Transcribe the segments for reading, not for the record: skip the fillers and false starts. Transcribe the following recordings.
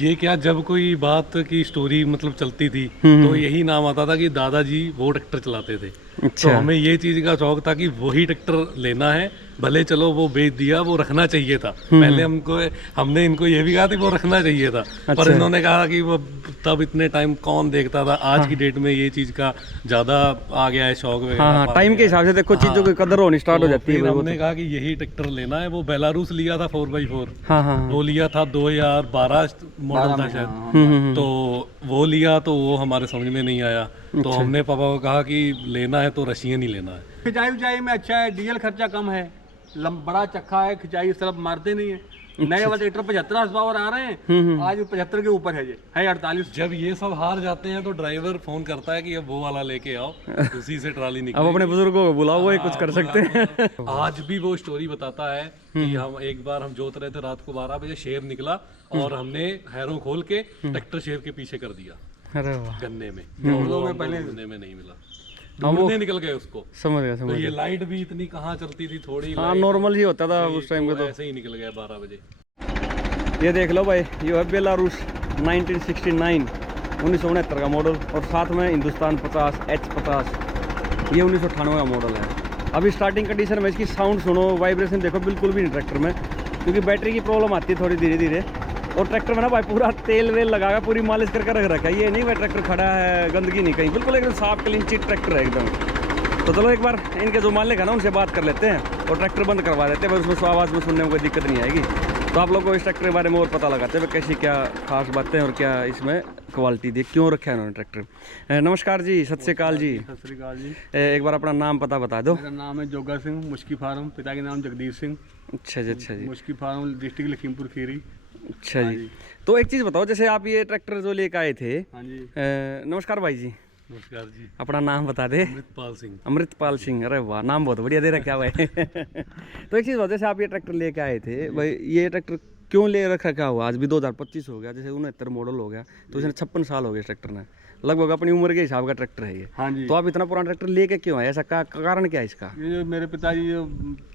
ये क्या, जब कोई बात की स्टोरी मतलब चलती थी तो यही नाम आता था कि दादाजी वो ट्रैक्टर चलाते थे। तो अच्छा। हमें ये चीज का शौक था कि वही ट्रैक्टर लेना है, भले चलो वो बेच दिया, वो रखना चाहिए था। पहले हमने इनको ये भी कहा था कि वो रखना चाहिए था, पर अच्छा। इन्होंने कहा कि वो तब इतने टाइम कौन देखता था। आज की डेट में ये चीज का ज्यादा आ गया है शौक हाँ वगैरह। हाँ, पाल टाइम गया के है। हिसाब से देखो चीजों की कदर होनी स्टार्ट हो तो जाती है फिर भाई, वो हमने तो। कहा कि यही ट्रैक्टर लेना है। वो बेलारूस लिया था 4x4। हाँ हाँ हाँ। वो लिया था 2012 मॉडल था शायद। तो वो लिया तो वो हमारे समझ में नहीं आया। तो हमने पापा को कहा कि लेना है तो रशियन ही लेना है। खिंचाई उचाई में अच्छा है, डीजल खर्चा कम है, बड़ा चक्का है, खिंचाई इस तरफ मारते नहीं है। नए वाले ट्रैक्टर 75 हॉर्स पावर आ रहे हैं, आज 75 के ऊपर है, ये है 48। जब ये सब हार जाते हैं तो ड्राइवर फोन करता है कि अब वो वाला लेके आओ, उसी से ट्राली अब निकली। अपने बुजुर्गों को बुलाओ, वो ही कुछ कर सकते हैं। आज भी वो स्टोरी बताता है कि हम एक बार हम जोत रहे थे रात को 12 बजे, शेर निकला और हमने हैरों खोल के ट्रैक्टर शेर के पीछे कर दिया अरे वाह, गन्ने में। वो में पहले ढूंढने में नहीं मिला, ढूंढने निकल गए उसको। समझ गया तो समझ ये गया। लाइट भी इतनी कहाँ चलती थी, थोड़ी हाँ, लाइट नॉर्मल ही होता था थी, उस टाइम पे तो। ऐसे ही निकल गया 12 बजे। ये देख लो भाई, ये है बेलारूस 1969 1969 का मॉडल, और साथ में हिंदुस्तान 50 H50, ये 1998 का मॉडल है। अभी स्टार्टिंग कंडीशन में इसकी साउंड सुनो, वाइब्रेशन देखो, बिल्कुल भी नहीं ट्रैक्टर में, क्योंकि बैटरी की प्रॉब्लम आती है थोड़ी धीरे धीरे। और ट्रैक्टर में ना भाई पूरा तेल वेल लगा कर पूरी मालिश करके रख रखा है। ये नहीं भाई ट्रैक्टर खड़ा है, गंदगी नहीं कहीं, बिल्कुल एकदम साफ क्लीन चिट ट्रैक्टर है एकदम। तो चलो एक बार इनके जो मालिक है ना उनसे बात कर लेते हैं और ट्रैक्टर बंद करवा देते हैं, उसमें आवाज़ में सुनने में कोई दिक्कत नहीं आएगी। तो आप लोगों को इस ट्रैक्टर के बारे में और पता लगाते हैं कैसी क्या खास बातें और क्या इसमें क्वालिटी दी, क्यों रखा है उन्होंने ट्रैक्टर। नमस्कार जी, सत श्री अकाल जी। सत श्री अकाल जी। एक बार अपना नाम पता बता दो। मेरा नाम है जोगा सिंह, मुश्की फार्म, पिता के नाम जगदीश सिंह। अच्छा जी, अच्छा जी। मुश्की फार्म, डिस्ट्रिक्ट लखीमपुर खीरी। अच्छा जी। तो एक चीज़ बताओ, जैसे आप ये ट्रैक्टर जो लेकर आए थे। हाँ जी। नमस्कार भाई जी, नमस्कार जी। अपना नाम बता दे। अमृतपाल सिंह। अमृतपाल सिंह, अरे वाह, नाम बहुत बढ़िया दे रखा भाई। तो एक चीज़ बताओ, जैसे आप ये ट्रैक्टर लेके आए थे भाई, ये ट्रैक्टर क्यों ले रखा, क्या हुआ? आज भी 2025 हो गया, जैसे 69 मॉडल हो गया, तो इसने 56 साल हो गए इस ट्रैक्टर ने, लगभग अपनी उम्र के हिसाब का ट्रैक्टर है ये। हाँ जी। तो आप इतना पुराना ट्रैक्टर लेके क्यों आए, ऐसा कारण क्या है इसका? ये जो मेरे पिताजी, जो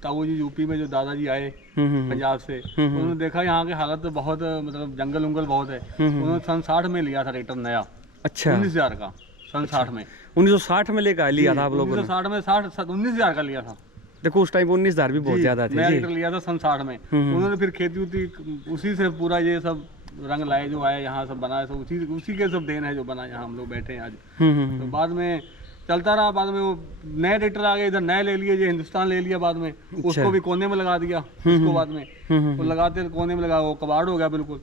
ताऊ जी यूपी में जो दादाजी आए पंजाब से, उन्होंने देखा यहाँ की हालत तो बहुत, मतलब जंगल उंगल बहुत है। उन्होंने सन 60 में लिया था ट्रैक्टर नया, अच्छा, 19,000 का, सन 60 में। 1960 में लेकर लिया था आप लोगों ने? 1960 में 19,000 का लिया था। देखो उस टाइम 19,000 भी बहुत ज्यादा थे नया जी। ट्रैक्टर लिया था सन 60 में। उन्होंने फिर खेती उती उसी से पूरा ये सब रंग लाए, जो आए यहाँ सब बनाए, सब उसी के सब देन है जो बना, यहाँ हम लोग बैठे हैं आज। तो बाद में चलता रहा, बाद में वो नए ट्रैक्टर आ गए, इधर नए ले लिए, ये हिंदुस्तान ले लिया बाद में, उसको भी कोने में लगा दिया। उसको बाद में वो लगाते कोने में लगा, वो कबाड़ हो गया बिल्कुल।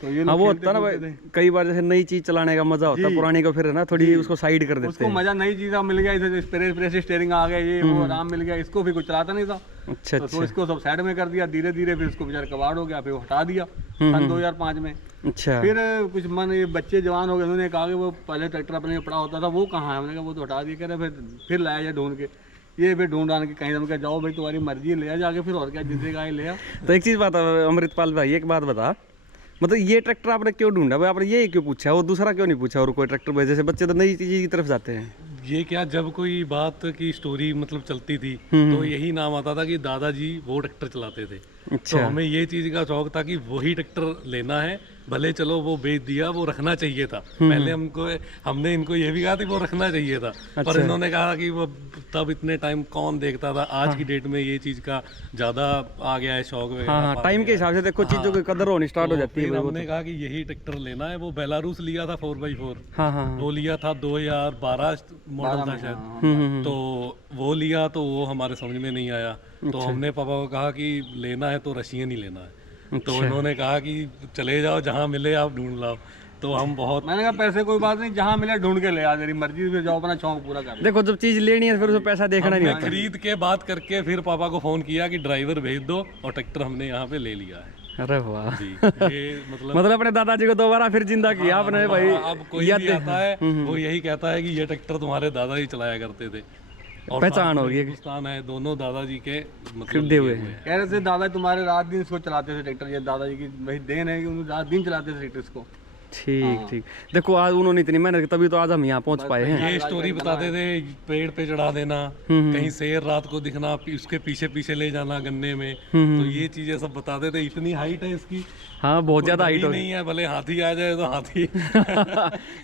तो ये हाँ, वो होता है ना भाई, कई बार जैसे नई चीज चलाने का मजा होता है, पुरानी को फिर है ना थोड़ी उसको साइड कर देते उसको हैं। मजा, नई चीज़ मिल गया, इधर प्रेस स्टेयरिंग आ गया, ये वो आराम मिल गया, इसको भी कुछ चलाता नहीं था। अच्छा तो इसको सब साइड में कर दिया, धीरे धीरे फिर इसको बेचारा कबाड़ हो गया, फिर हटा दिया सन 2005 में। अच्छा, फिर कुछ मन, ये बच्चे जवान हो गए, उन्होंने कहा कि वो पहले ट्रैक्टर अपने पड़ा होता था, वो कहाँ है? हमने कहा वो तो हटा दिया। कह रहे फिर लाया ये ढूंढ के, ये फिर ढूंढ आने के कहीं, हम कहा जाओ भाई तुम्हारी मर्जी, ले आ जाके, फिर और क्या, जिसे कहा ले आ। तो एक चीज बात अमृतपाल भाई, एक बात बता, मतलब ये ट्रैक्टर आपने क्यों ढूंढा भाई? आपने ये क्यों पूछा, और दूसरा क्यों नहीं पूछा? और कोई ट्रैक्टर भाई, जैसे बच्चे तो नई चीज की तरफ जाते हैं। ये क्या, जब कोई बात की स्टोरी मतलब चलती थी तो यही नाम आता था कि दादाजी वो ट्रैक्टर चलाते थे। तो अच्छा, हमें ये चीज का शौक था कि वही ट्रैक्टर लेना है, भले चलो वो बेच दिया, वो रखना चाहिए था। पहले हमने इनको ये भी कहा था वो रखना चाहिए था, पर इन्होंने कहा कि वो तब इतने टाइम कौन देखता था। आज की डेट में ये चीज का ज्यादा आ गया है शौक वगैरह। हाँ, टाइम के हिसाब से देखो चीजों की कदर होनी स्टार्ट हो जाती है। फिर हमने कहा कि यही ट्रैक्टर लेना है। वो बेलारूस लिया था 4x4। हाँ हाँ, वो लिया था 2012 मॉडल था शायद। तो वो लिया तो वो हमारे समझ में नहीं आया। तो हमने पापा को कहा कि लेना है तो रशियन ही लेना है। तो इन्होंने कहा कि चले जाओ, जहाँ मिले आप ढूंढ लाओ। तो हम बहुत, मैंने कहा पैसे कोई बात नहीं, जहाँ मिले ढूंढ के ले आ, तेरी मर्जी, फिर जाओ अपना शौक पूरा कर। देखो जब चीज लेनी है फिर उसमें पैसा देखना नहीं हमने होता। खरीद के बात करके फिर पापा को फोन किया कि ड्राइवर भेज दो, और ट्रैक्टर हमने यहाँ पे ले लिया है। अरे वाह, जी, ये मतलब अपने दादाजी को दोबारा फिर जिंदा किया आपने भाई। अब कोई भी आता है वो यही कहता है कि ये ट्रैक्टर तुम्हारे दादाजी चलाया करते थे, और पहचान साथ हो में गई। हिंदुस्तान है, दोनों दादाजी के मतलब खरीदे हुए लिए कह रहे थे दादा तुम्हारे रात दिन इसको चलाते थे ट्रैक्टर, ये दादाजी की वही देन है कि उन्होंने रात दिन चलाते थे ट्रैक्टर इसको। ठीक ठीक। देखो आज उन्होंने इतनी मेहनत की तभी तो आज हम यहाँ पहुँच पाए हैं। ये स्टोरी बताते थे, पेड़ पे चढ़ा देना, कहीं शेर रात को दिखना, उसके पीछे पीछे ले जाना गन्ने में, तो ये चीजें सब बताते थे। इतनी हाइट है इसकी, हाँ बहुत ज्यादा हाइट नहीं है, भले हाथी आ जाए तो हाथी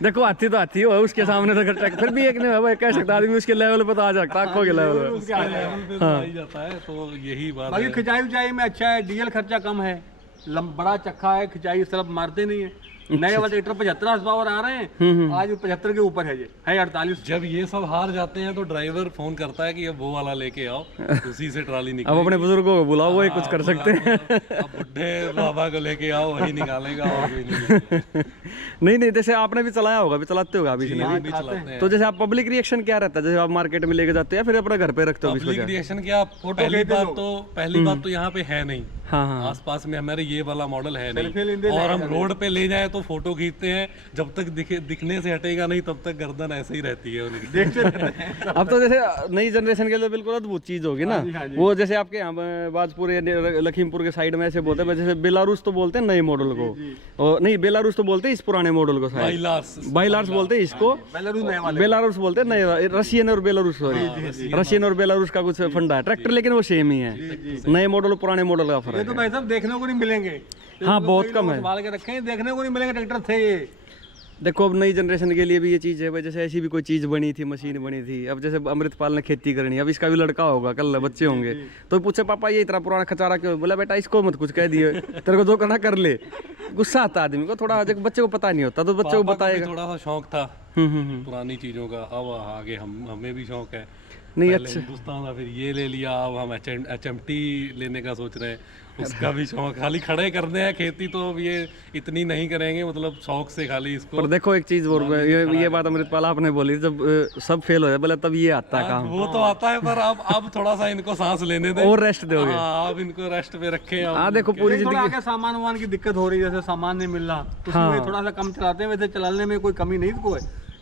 देखो हाथी तो हाथी हो, उसके सामने तो ट्रैक्टर फिर भी एक नहीं है, कह सकता आदमी उसके लेवल पे तो आ सकता है, आंखों के लेवल पे उसके लेवल पे तो आ ही जाता है। तो यही बात बाकी है। खिंचाई उचाई में अच्छा है, डीजल खर्चा कम है, बड़ा चक्का है, खिंचाई इस तरफ मारते नहीं है। नए वाले ट्रैक्टर 75 हॉर्स पावर आ रहे हैं, आज 75 के ऊपर है, ये है 48। जब ये सब हार जाते हैं तो ड्राइवर फोन करता है कि अब वो वाला लेके आओ, उसी से ट्राली अब निकाल। अपने बुजुर्गों को बुलाओ, वही कुछ कर सकते हैं। अब बुढ़े बाबा को लेके आओ, वही निकालेगा और कोई नहीं। नहीं नहीं, जैसे आपने भी चलाया होगा, भी चलाते होगा अभी से ये भी चलाते हैं। तो जैसे आप पब्लिक रिएक्शन क्या रहता है, जैसे आप मार्केट में लेके जाते हो या फिर अपने घर पे रखते हो? पब्लिक रिएक्शन क्या, पहली बात तो यहाँ पे है नहीं, हाँ हाँ आसपास में हमारे ये वाला मॉडल है सेल्फी नहीं, लेंदे और हम रोड पे ले जाए तो फोटो खींचते हैं, जब तक दिखने से हटेगा नहीं तब तक गर्दन ऐसे ही रहती है उनकी। देखते रहते हैं। अब तो जैसे नई जनरेशन के लिए बिल्कुल अद्भुत चीज होगी ना। वो जैसे आपके यहाँ बाजपुर या लखीमपुर के साइड में ऐसे बोलते हैं, जैसे बेलारूस तो बोलते हैं नए मॉडल को, और नहीं बेलारूस तो बोलते हैं इस पुराने मॉडल को, शायद बाइलार्स बोलते हैं इसको, बेलारूस नए वाले, बेलारूस बोलते हैं नए, रशियन और बेलारूस, सॉरी रशियन और बेलारूस का कुछ फंडा है ट्रैक्टर, लेकिन वो सेम ही है। नए मॉडल और पुराने मॉडल का फर्क ये तो भाई साहब देखने को नहीं मिलेंगे। हाँ बहुत कम है, संभाल के रखे हैं, देखने को नहीं मिलेंगे ट्रैक्टर थे ये। देखो अब नई जनरेशन के लिए भी ये चीज़ है भाई, जैसे ऐसी भी कोई चीज़ बनी थी, मशीन बनी थी, अब जैसे अमृतपाल ने खेती करनी, अब इसका भी लड़का होगा, कल बच्चे होंगे, तो पूछे पापा ये इतना पुराना खचारा क्यों? बोला बेटा इसको मत कुछ कह दिए, तेरे को जो करना कर ले। गुस्सा आता आदमी को थोड़ा, बच्चे को पता नहीं होता तो बच्चे को बताएगा। थोड़ा सा शौक था पुरानी चीजों का, अब आगे हमें भी शौक है। नहीं पहले अच्छा, हिंदुस्तान था, फिर ये ले लिया, अब हम HMT लेने का सोच रहे हैं, उसका भी शौक। खाली खड़े करते हैं खेती, तो अब ये इतनी नहीं करेंगे, मतलब शौक से खाली इसको। पर देखो एक चीज़ और, ये बात अमृतपाल आपने बोली, जब सब फेल हो जाए बोले तब ये आता है काम। वो तो आता है, पर अब थोड़ा सा इनको सांस लेने दें और रेस्ट दोगे। हाँ, अब इनको रेस्ट पे रखे। हाँ देखो पूरी थोड़ा जिंदगी आगे सामान वामान की दिक्कत हो रही है, जैसे सामान नहीं मिल रहा, उसमें थोड़ा सा कम चलाते हैं। वैसे चलाने में कोई कमी नहीं, इसको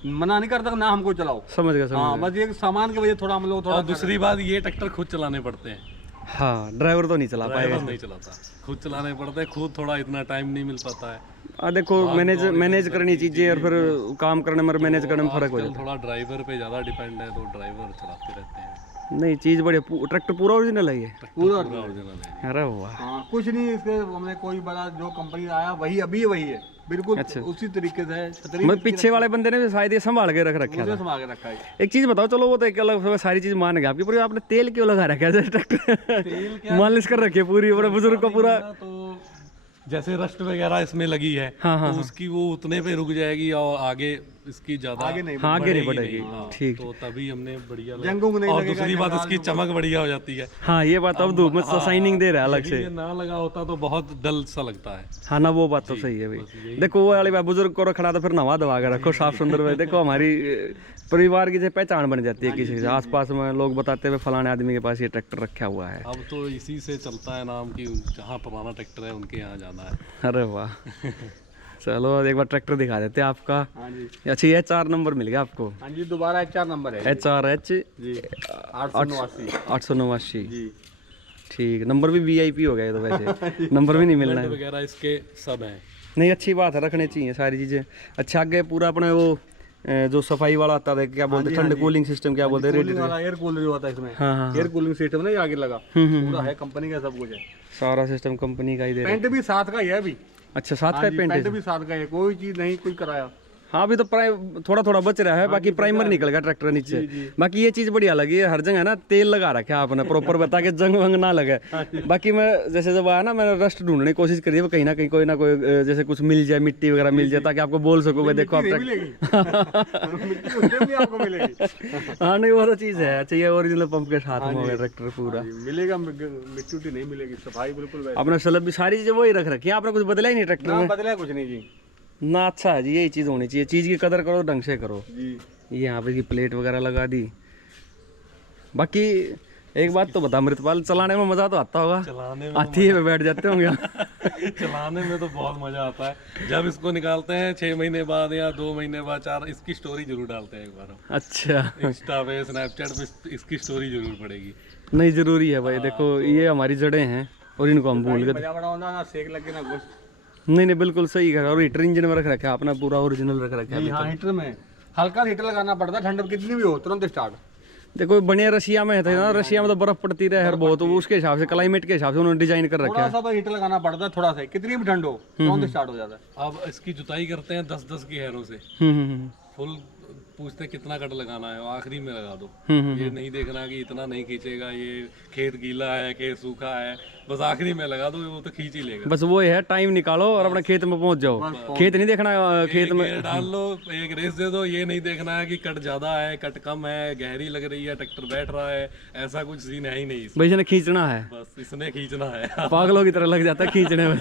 मना नहीं करता ना हमको चलाओ, समझ गया समझ हाँ, बस ये सामान की वजह थोड़ा हम लोग थोड़ा। और दूसरी बात, ये ट्रैक्टर खुद चलाने पड़ते हैं, हाँ ड्राइवर तो नहीं चला पाएगा, ड्राइवर नहीं चलाता, खुद चलाने पड़ते हैं, खुद थोड़ा इतना टाइम नहीं मिल पाता है। देखो मैनेज करनी चीजें और फिर काम करने में मैनेज करने में फर्क हो जाता है। थोड़ा ड्राइवर पे ज्यादा डिपेंड है, तो ड्राइवर चलाते रहते हैं। नहीं चीज बढ़िया, ट्रैक्टर पूरा ओरिजिनल है ये, पूरा ओरिजिनल है। अरे वाह। हाँ, कुछ नहीं इसके, हमने कोई बड़ा जो कंपनी आया वही अभी वही है, बिल्कुल उसी तरीके से है। छतरी मतलब पीछे वाले बंदे ने भी शायद ये संभाल के रख रखा मुझे संभाल के रखा है। एक चीज बताओ, चलो वो तो एक अलग सारी चीज मान गया आपकी, पर आपने तेल क्यों लगा रखा है ट्रैक्टर? मालिश कर रखी है पूरी, बड़े बुजुर्ग को पूरा। तो जैसे रस्ट वगैरह इसमें लगी है, हाँ, तो उसकी वो उतने पे रुक जाएगी और आगे इसकी ज्यादा आगे नहीं आगे नहीं बढ़ेगी। हाँ, ठीक, तो तभी हमने बढ़िया जंगुंग नहीं और लगेगा, दूसरी बात इसकी चमक बढ़िया हो जाती है। हाँ ये बात अब धूप में शाइनिंग दे रहा है अलग यदि से। ये ना लगा होता तो बहुत डल सा लगता है। हाँ ना, वो बात तो सही है भाई। देखो वो वाली बात, बुजुर्ग को रखना तो फिर नवा दबा के रखो साफ सुंदर में। देखो हमारी परिवार की जो पहचान बन जाती है, किसी से आसपास में लोग बताते हुए फलाने आदमी के पास ये ट्रैक्टर रखा हुआ है। अब तो इसी से चलता है नाम कि जहाँ पुराना ट्रैक्टर है उनके यहाँ जाना है। अरे वाह। चलो एक बार ट्रैक्टर दिखा देते हैं आपका। हाँ जी, अच्छा ये 4 नंबर मिल गया आपको, हाँ जी, दोबारा HR नंबर है HRH जी 889 889। जी। ठीक, नंबर भी VIP हो गया ये तो, वैसे नंबर भी नहीं मिलना है। वगैरह इसके सब हैं। नहीं अच्छी बात है, रखने चाहिए सारी चीज़ें। अच्छा आगे पूरा अपने वो जो सफाई वाला आता है, क्या बोलते हैं, ठंड कूलिंग सिस्टम क्या बोलते हैं, कूलिंग वाला एयर कूलर जो होता है इसमें, हाँ हाँ एयर कूलिंग सिस्टम ना ये आगे लगा, पूरा है कंपनी का, सब कुछ है। सारा सिस्टम कंपनी का ही दे रहे हैं। पेंट भी साथ का ही है अभी। अच्छा 7 का पेंट है? पेंट भी साथ का है, कोई चीज नहीं कुछ कराया। हाँ अभी तो थोड़ा थोड़ा बच रहा है, बाकी प्राइमर निकल गया ट्रैक्टर नीचे। बाकी ये चीज बढ़िया लगी है, हर जगह ना तेल लगा रखा है आपने प्रॉपर, बता के जंग वंग ना लगे। बाकी मैं जैसे जब आया ना, मैंने रस्ट ढूंढने की कोशिश करी है, कहीं ना कहीं कोई ना कोई जैसे कुछ मिल जाए, मिट्टी वगैरह मिल जाए, ताकि आपको बोल सको भाई देखो आप हाँ नहीं वो तो चीज है। अच्छा ये ओरिजिनल पंप के साथ में होगा ट्रैक्टर पूरा, मिलेगा, मिट्टी नहीं मिलेगी, सफाई बिल्कुल आपने सलब भी सारी चीजें वही रख रखी है, आपने कुछ बदला ही नहीं ट्रैक्टर में? बदला कुछ नहीं जी ना। अच्छा है जी, यही चीज़ होनी चाहिए, चीज़ की कदर करो, ढंग से करो जी। ये यहाँ पे की प्लेट वगैरह लगा दी। बाकी एक बात तो बता अमृतपाल, चलाने में मज़ा तो आता होगा? चलाने में आती है बैठ जाते होंगे। चलाने में तो बहुत मजा आता है। जब इसको निकालते हैं 6 महीने बाद या 2 महीने बाद 4, इसकी स्टोरी जरूर डालते हैं एक बार हम। अच्छा इंस्टा पे, स्नैपचैट पे इसकी स्टोरी जरूर पड़ेगी। नहीं जरूरी है भाई, देखो ये हमारी जड़ें हैं और इनको हम भूल गए। बड़ा बड़ा होना ना, सेक लगे ना कुछ। नहीं नहीं बिल्कुल सही है। और हीटर इंजन में रख रखा है अपना पूरा ओरिजिनल रख रखा है। जी हाँ, हीटर में हल्का हीटर लगाना पड़ता है, ठंड कितनी भी हो तुरंत स्टार्ट। देखो बढ़िया रशिया में है ना, रशिया में तो बर्फ पड़ती रहे हर बहुत, उसके हिसाब से क्लाइमेट के हिसाब से उन्होंने डिजाइन कर रखा थोड़ा है। सा हीटर लगाना पड़ता है, थोड़ा सा, कितनी भी ठंड हो तुरंत स्टार्ट हो जाता है। अब इसकी जुताई करते हैं 10-10 की हैरों से, फुल पूछते हैं कितना कट लगाना है, आखिरी में लगा दो। ये नहीं देखना कि इतना नहीं खींचेगा, ये खेत गीला है खेत सूखा है, बस आखिरी में लगा दो, वो तो खींच ही लेगा। बस वो है टाइम निकालो और अपने खेत में पहुंच जाओ। खेत नहीं देखना, खेत में गेयर डाल लो, एक रेस दे दो, ये नहीं देखना है कि कट ज्यादा है कट कम है, गहरी लग रही है, ट्रैक्टर बैठ रहा है, ऐसा कुछ सीन है ही नहीं इसमें। भाई इसने खींचना है, बस इसने खींचना है। पागलों की तरह लग जाता है खींचने में।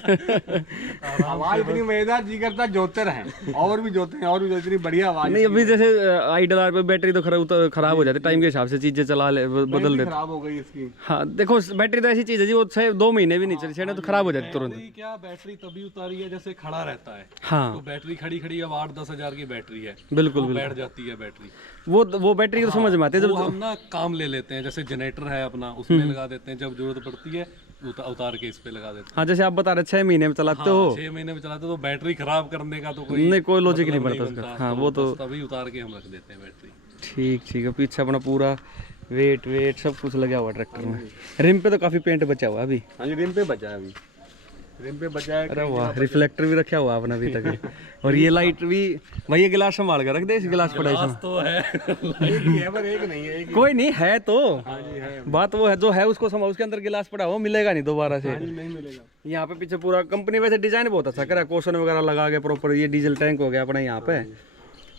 आवाज इतनी मजेदार, जी करता है जोते रहे और भी जोते हैं, और भी इतनी बढ़िया आवाज। नहीं अभी जैसे आइडल पे बैटरी तो खराब हो जाती है, टाइम के हिसाब से चीजें चला ले बदल देते। खराब हो गई इसकी। हाँ देखो बैटरी तो ऐसी चीज है जी, वो 2 महीने भी नहीं चली तो खराब हो जाती तुरंत। बैटरी क्या, बैटरी तभी उतारी है जैसे खड़ा रहता है। हाँ तो बैटरी खड़ी खड़ी अब 8-10 हजार की बैटरी है, बिल्कुल वो बिल्कुल। बैठ जाती है बैटरी। वो बैटरी तो समझ में आती है वो जब हम ना काम ले लेते हैं, जैसे जनरेटर है अपना उसमें लगा देते हैं, जब जरूरत पड़ती है उतार के इस पे लगा देते हैं। हाँ जैसे आप बता रहे 6 महीने में चलाते हो। 6 महीने में चलाते तो बैटरी खराब करने का तो कोई नहीं कोई लॉजिक नहीं मतलब पड़ता बनता। उसका। हाँ वो तो बस तभी उतार के हम रख देते हैं बैटरी। ठीक ठीक है। पीछे अपना पूरा वेट सब कुछ लगा हुआ ट्रैक्टर में। रिम पे तो काफी पेंट बचा हुआ है अभी। हाँ जी, रिम पे बचा है अभी, रिम पे बचा है। अरे वाह, रिफ्लेक्टर भी रखा हुआ आपने अभी तक। और ये लाइट भी भाई, ये गिलास संभाल कर रख दे, इस गिलास पड़ा इसमें। तो है एक ही है पर एक नहीं है, एक ही। कोई नहीं है तो हाँ जी है, बात वो है, जो है उसको संभाल, उसके अंदर गिलास पड़ा हो मिलेगा नहीं दोबारा से। नहीं मिलेगा। यहाँ पे पीछे पूरा कंपनी वैसे डिजाइन बहुत अच्छा करा है, कोशन वगैरह लगा के प्रॉपर। ये डीजल टैंक हो गया अपना, यहाँ पे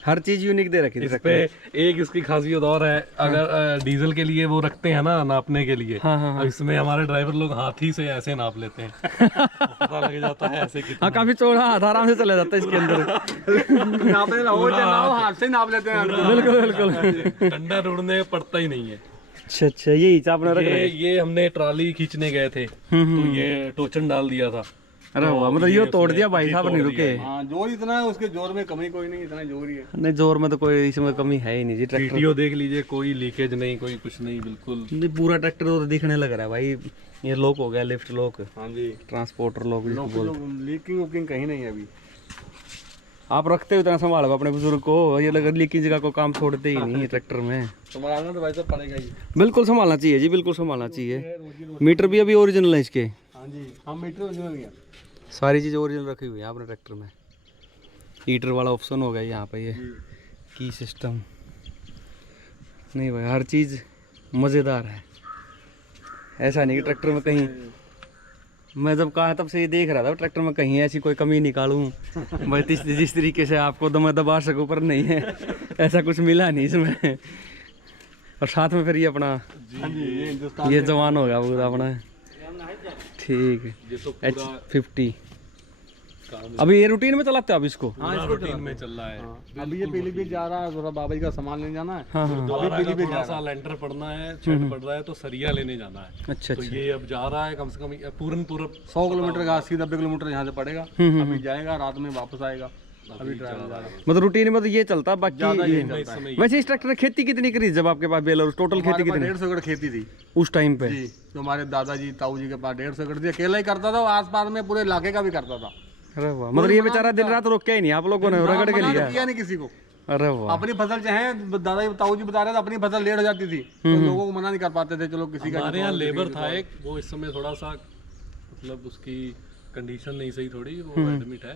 हर चीज यूनिक दे रखी थी। इस पे एक इसकी खासियत और है, अगर डीजल के लिए वो रखते हैं ना नापने के लिए, अब इसमें हमारे ड्राइवर लोग हाथी से ऐसे नाप लेते हैं। पता लग जाता है ऐसे कितना। हाँ काफी चौड़ा हाथ आराम से चला जाता है इसके अंदर। नापने लगो चलाओ, हाथ से नाप लेते हैं। बिल्कुल बिल्कुल। डंडा ढूंढने पड़ता ही नहीं है। अच्छा अच्छा, यही आपने रख ये हमने ट्राली खींचने गए थे तो ये टोचन डाल दिया था। अरे वाह, मतलब ये तोड़ दिया भाई साहब, नहीं रुके। हाँ जोर इतना है उसके, जोर में कमी कोई नहीं, इतना जोर ही है। नहीं जोर में तो कोई इसमें कमी है ही नहीं जी। ट्रैक्टर वीडियो देख लीजिए, कोई लीकेज नहीं, कोई कुछ नहीं, बिल्कुल नहीं, पूरा ट्रैक्टर तो दिखने लग रहा है भाई। ये लॉक हो गया, लिफ्ट लॉक, हाँ जी, ट्रांसपोर्टर लॉक जिसको बोलते हैं। लीकिंग वुकिंग कहीं नहीं है अभी। आप रखते हो इतना संभालो अपने बुजुर्ग को, ये लगा लीकेज जगह को काम छोड़ते ही नहीं है ट्रैक्टर में। संभालना तो भाई साहब पड़ेगा ही। बिल्कुल संभालना चाहिए जी, बिल्कुल संभालना चाहिए। मीटर भी अभी ओरिजिनल है इसके, हाँ जी, हम मीटर ओरिजिनल है। सारी चीज़ ओरिजिनल रखी हुई है आपने ट्रैक्टर में। हीटर वाला ऑप्शन हो गया यहाँ पे, ये की सिस्टम। नहीं भाई हर चीज़ मज़ेदार है, ऐसा नहीं कि ट्रैक्टर में कहीं, मैं जब कहा तब से ये देख रहा था ट्रैक्टर में कहीं ऐसी कोई कमी निकालूं भाई, जिस तरीके से आपको तो मैं दबा सकूं, पर नहीं है ऐसा कुछ मिला नहीं इसमें। और साथ में फिर ये अपना ये जवान होगा पूरा अपना। ठीक है, ये तो H50 अभी ये रूटीन में चलाते हो आप इसको? हाँ इसको रूटीन में चल रहा है। अभी ये पीलीभीत जा रहा है, थोड़ा बाबा जी का सामान लेने जाना है। हाँ हाँ दोबारा का थोड़ा सा लेंटर पड़ना है, छेद पड़ रहा है तो सरिया लेने जाना है। अच्छा तो अच्छा। ये अब जा रहा है कम से कम पूरन 100 किलोमीटर का 80-90 किलोमीटर यहाँ से पड़ेगा। अभी जाएगा, रात में वापस आएगा। अभी ड्राइवर जा रहा है। मतलब रूटीन में तो ये चलता है, बाकी ये इस समय वैसे इस ट्रैक्टर ने खेती कितनी करी जब आपके पास बेल, और टोटल खेती कितनी 150 एकड़ खेती थी उस टाइम पे? जी, तो हमारे दादाजी ताऊ जी के पास 150 एकड़ थी। अकेला ही करता था, आस पास में पूरे इलाके का भी करता था। अरे वाह, मतलब ये बेचारा दिन रात रोक के ही नहीं आप लोगों ने रगड़ के मना लिया? किया नहीं किसी को। अरे वाह, अपनी फसल चाहे दादाजी ताऊ जी बता रहे थे, अपनी फसल लेट हो जाती थी तो लोगों को मना नहीं कर पाते थे, चलो किसी का। हमारे यहाँ लेबर था एक, वो इस समय थोड़ा सा मतलब उसकी कंडीशन नहीं सही थोड़ी, वो एडमिट है।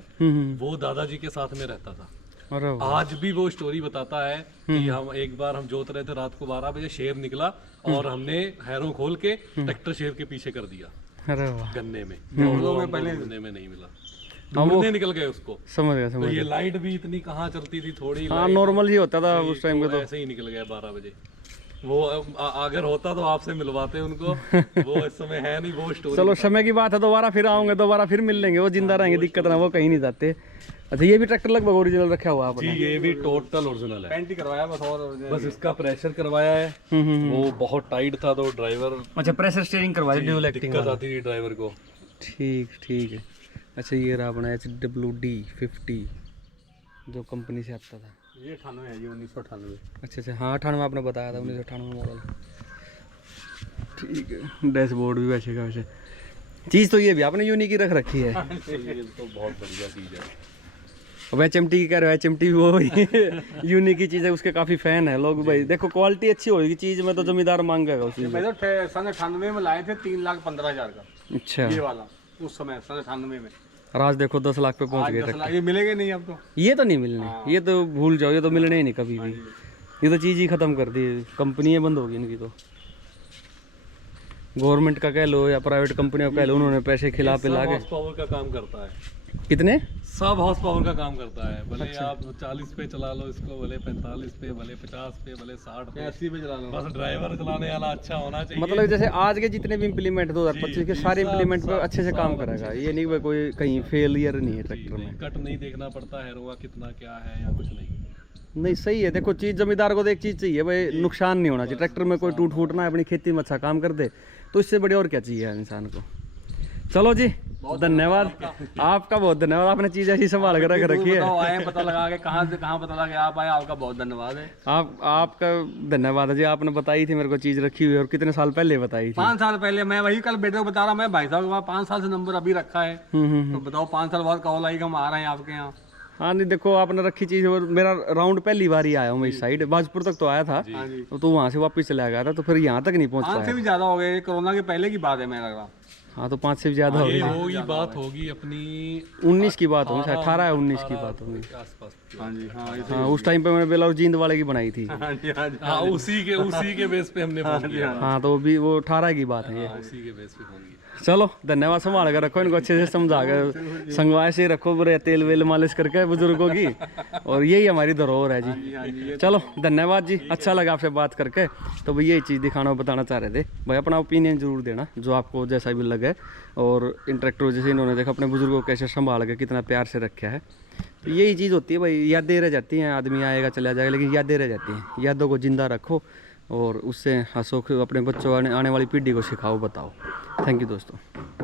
वो दादाजी के साथ में रहता था। अरे वाह, आज भी वो स्टोरी बताता है कि हम एक बार हम जोत रहे थे रात को 12 बजे, शेर निकला और हमने हैरों खोल के ट्रैक्टर शेर के पीछे कर दिया अरे वाह, गन्ने में। वो हमको ढूंढने में नहीं मिला, ढूंढने निकल गए उसको। समझ गया तो समझ ये लाइट भी इतनी कहाँ चलती थी, थोड़ी हाँ लाइट नॉर्मल ही होता था उस टाइम पे तो ऐसे ही निकल गया 12 बजे। वो अगर होता तो आपसे मिलवाते उनको, वो इस समय है नहीं वो स्टोरी। चलो समय की बात है, दोबारा फिर आऊंगे, दोबारा फिर मिल लेंगे, वो जिंदा रहेंगे, दिक्कत ना, वो कहीं नहीं जाते। अच्छा ये भी ट्रैक्टर लगभग ओरिजिनल रखा हुआ आपने? जी ये भी टोटल ओरिजिनल है, पेंट ही करवाया बस, और बस इसका प्रेशर करवाया है। वो बहुत टाइट था तो ड्राइवर, अच्छा प्रेशर स्टीयरिंग करवाया, ड्यूल एक्टिंग। दिक्कत आती थी ड्राइवर को। ठीक ठीक है। अच्छा ये रहा अपना HWD50 जो कंपनी से आता था। ये 98 है, ये 1998। अच्छा अच्छा हाँ 98 आपने बताया था, 1998 मॉडल। ठीक है, डैशबोर्ड भी वैसे का वैसे। चीज़ तो ये भी आपने यूनिक ही रख रखी है। ये तो बहुत बढ़िया चीज़ है। अब HMT की कह रहे हो, HMT भी वो यूनिक ही चीज़ है, उसके काफ़ी फैन है लोग भाई। देखो क्वालिटी अच्छी होगी चीज़ में तो जमींदार मांगेगा उसी में। मैं तो सन 98 में लाए थे 3,15,000 का, अच्छा, ये वाला उस समय सन 98 में। और आज देखो 10 लाख पे पहुंच आज गए 10 तक। लाख ये मिलेंगे नहीं अब तो। ये तो नहीं मिलने, ये तो भूल जाओ, ये तो मिलने ही नहीं कभी भी। ये तो चीज़ ही ख़त्म कर दी, कंपनियाँ बंद होगी इनकी तो। गवर्नमेंट का कह लो या प्राइवेट कंपनियों का कह लो, उन्होंने पैसे खिला पिला के। हॉर्स पावर का काम करता है, कितने? सब हॉर्स पावर का काम करता है। भले आप 40 पे चला लो इसको, भले 45 पे, भले 50 पे, भले 60 पे, 80 पे चला लो। बस ड्राइवर चलाने वाला अच्छा होना चाहिए। मतलब जैसे आज के जितने भी इम्प्लीमेंट 2025 के सारे इम्प्लीमेंट पे अच्छे से काम करेगा। ये नहीं कि कोई कहीं फेलियर नहीं है ट्रैक्टर में। कट नहीं देखना पड़ता है, रोआ कितना क्या है या कुछ नहीं। नहीं सही है। देखो चीज़ जमींदार को तो एक चीज़ चाहिए भाई, नुकसान नहीं होना चाहिए ट्रैक्टर में, कोई टूट फूट ना है, अपनी खेती में अच्छा काम कर दे, तो इससे बड़ी और क्या चाहिए इंसान को। चलो जी, धन्यवाद आपका, बहुत धन्यवाद। आपने चीज़ ऐसी संभाल कर रख रखी है। आए पता लगा के कहाँ से कहाँ पता लगा आप आए, आपका बहुत धन्यवाद है। आपका धन्यवाद है जी, आपने बताई थी मेरे को चीज़ रखी हुई है। और कितने साल पहले बताई थी? 5 साल पहले। मैं वही कल बेटे को बता रहा, मैं भाई साहब के पास 5 साल से नंबर अभी रखा है। तो बताओ 5 साल बाद कॉल आई कि हम आ रहे हैं आपके यहाँ। हाँ नहीं देखो आपने रखी चीज़। और मेरा राउंड पहली बार ही आया हूँ मैं इस साइड, बाजपुर तक तो आया था, तो वहाँ से वापस चला गया था, तो फिर यहाँ तक नहीं पहुँच 5 से पाया। भी ज्यादा हो गए, कोरोना के पहले की बात है मेरा लग रहा। हाँ तो 5 से भी ज़्यादा हो ये गई। होगी बात होगी अपनी 19 की बात होगी, 18 या 19 की बात होगी। के आसपास। हाँ जी, हाँ हाँ उस टाइम पे मैंने बेलाउर जींद वाले की बनाई थी। हाँ जी, हाँ जी। हाँ उसी के बेस पे हमने फोन किया। हाँ तो भी वो 18 की बात है ये। उसी के बेस पे फोन किया। चलो धन्यवाद, संभाल कर रखो इनको, अच्छे से समझा कर संगवाए से रखो, बुरे तेल वेल मालिश करके बुजुर्गों की। और यही हमारी धरोहर है जी। चलो धन्यवाद जी, अच्छा लगा आपसे बात करके। तो भाई यही चीज़ दिखाना बताना चाह रहे थे भाई, अपना ओपिनियन जरूर देना जो आपको जैसा भी लगे। और इन ट्रैक्टरों जैसे इन्होंने देखा अपने बुजुर्गों को कैसे संभाल के कितना प्यार से रखा है। तो यही चीज़ होती है भाई, यादें रह जाती हैं, आदमी आएगा चला जाएगा लेकिन यादें रह जाती हैं। यादों को ज़िंदा रखो और उससे हंसो, अपने बच्चों आने वाली पीढ़ी को सिखाओ, बताओ। थैंक यू दोस्तों।